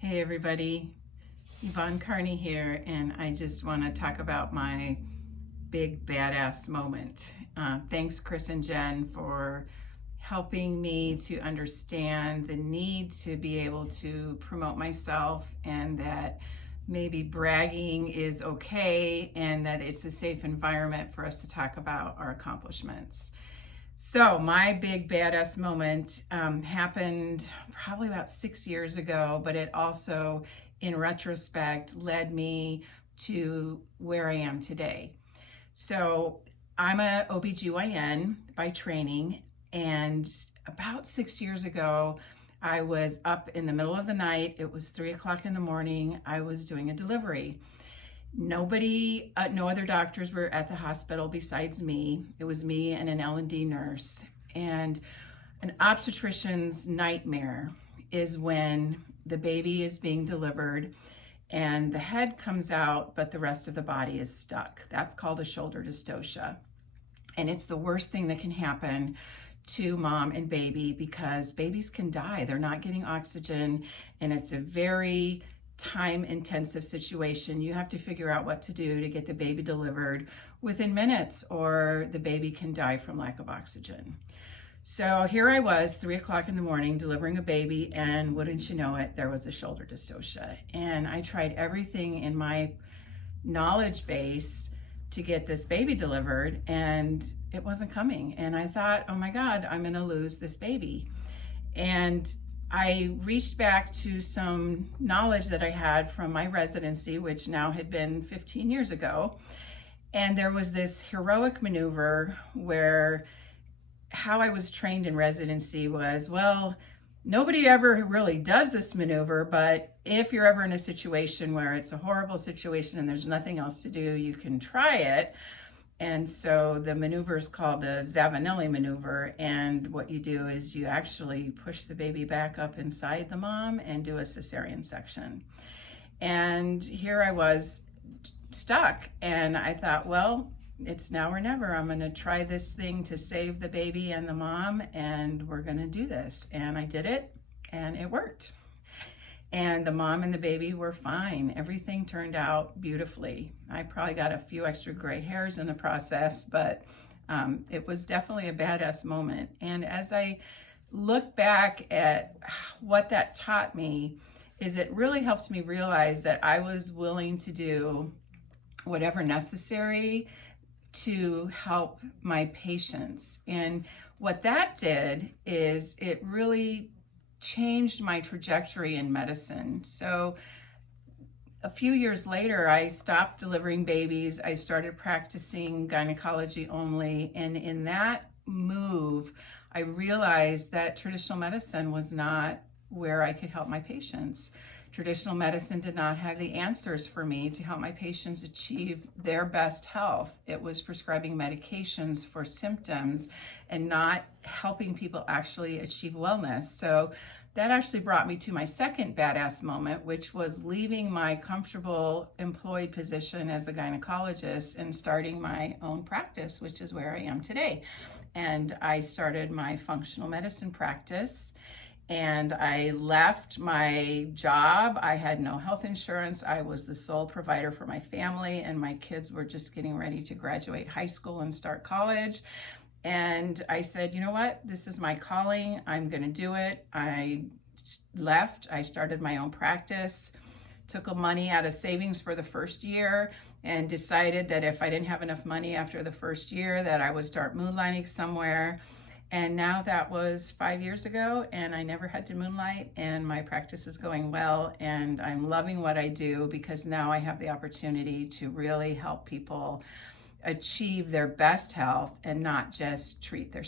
Hey everybody, Yvonne Carney here, and I just want to talk about my big badass moment. Thanks Chris and Jen for helping me to understand the need to be able to promote myself, and that maybe bragging is okay and that it's a safe environment for us to talk about our accomplishments. So my big badass moment happened probably about 6 years ago, but it also, in retrospect, led me to where I am today. So I'm a OBGYN by training, and about 6 years ago, I was up in the middle of the night. It was 3 o'clock in the morning. I was doing a delivery. Nobody, no other doctors were at the hospital besides me. It was me and an L&D nurse. And an obstetrician's nightmare is when the baby is being delivered and the head comes out, but the rest of the body is stuck. That's called a shoulder dystocia. And it's the worst thing that can happen to mom and baby, because babies can die. They're not getting oxygen, and it's a very time-intensive situation. You have to figure out what to do to get the baby delivered within minutes, or the baby can die from lack of oxygen. So here I was, 3 o'clock in the morning, delivering a baby, and wouldn't you know it, there was a shoulder dystocia. And I tried everything in my knowledge base to get this baby delivered, and it wasn't coming. And I thought, oh my God, I'm gonna lose this baby. And I reached back to some knowledge that I had from my residency, which now had been 15 years ago. And there was this heroic maneuver where how I was trained in residency was, well, nobody ever really does this maneuver, but if you're ever in a situation where it's a horrible situation and there's nothing else to do, you can try it. And so the maneuver is called a Zavanelli maneuver. And what you do is you actually push the baby back up inside the mom and do a cesarean section. And here I was stuck. And I thought, well, it's now or never. I'm going to try this thing to save the baby and the mom, and we're going to do this. And I did it, and it worked. And the mom and the baby were fine. Everything turned out beautifully. I probably got a few extra gray hairs in the process, but it was definitely a badass moment. And as I look back at what that taught me, is it really helped me realize that I was willing to do whatever necessary to help my patients. And what that did is it really changed my trajectory in medicine. So a few years later, I stopped delivering babies. I started practicing gynecology only. And in that move, I realized that traditional medicine was not where I could help my patients. Traditional medicine did not have the answers for me to help my patients achieve their best health. It was prescribing medications for symptoms and not helping people actually achieve wellness. So that actually brought me to my second badass moment, which was leaving my comfortable employed position as a gynecologist and starting my own practice, which is where I am today. And I started my functional medicine practice. And I left my job. I had no health insurance. I was the sole provider for my family, and my kids were just getting ready to graduate high school and start college. And I said, you know what? This is my calling. I'm going to do it. I left. I started my own practice, took money out of savings for the first year, and decided that if I didn't have enough money after the first year, that I would start moonlighting somewhere. And now that was 5 years ago, and I never had to moonlight, and my practice is going well, and I'm loving what I do, because now I have the opportunity to really help people achieve their best health and not just treat their